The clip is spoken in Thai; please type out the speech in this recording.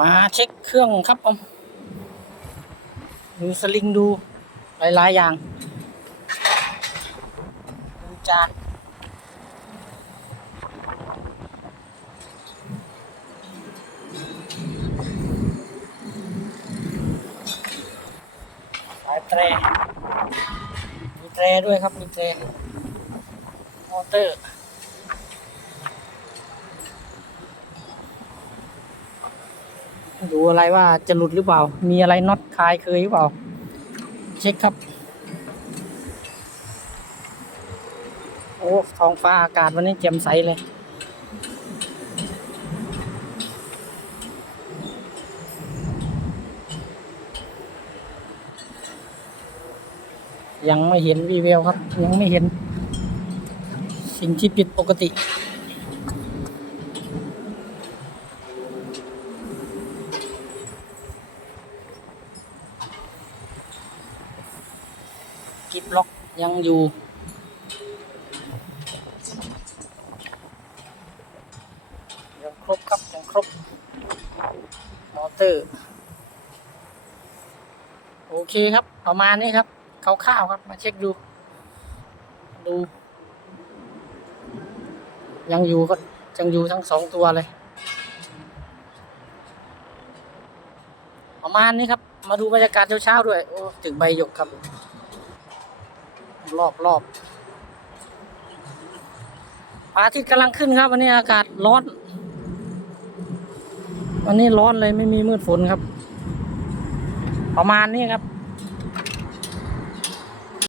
มาเช็คเครื่องครับผมดูสลิงดูหลายๆอย่างดูจานสายแตรมีแตรด้วยครับ มีแตรมอเตอร์ ดูอะไรว่าจะหลุดหรือเปล่า มีอะไรน็อตคลายเคยหรือเปล่า เช็คครับ โอ้ท้องฟ้าอากาศวันนี้แจ่มใสเลยยังไม่เห็นวีเวลครับ ยังไม่เห็น สิ่งที่ผิดปกติ กิฟล็อกยังอยู่ ยังครบครับ ยังครบ มอเตอร์ โอเคครับ ประมาณนี้ครับคร่าวๆครับ มาเช็คดู ดู ยังอยู่ก็ยังอยู่ทั้งสองตัวเลย ประมาณนี้ครับ มาดูบรรยากาศเช้าๆด้วย โอ้ตึกใบหยกครับ รอบรอบพระอาทิตย์กำลังขึ้นครับ วันนี้อากาศร้อน วันนี้ร้อนเลยไม่มีมืดฝนครับ ประมาณนี้ครับ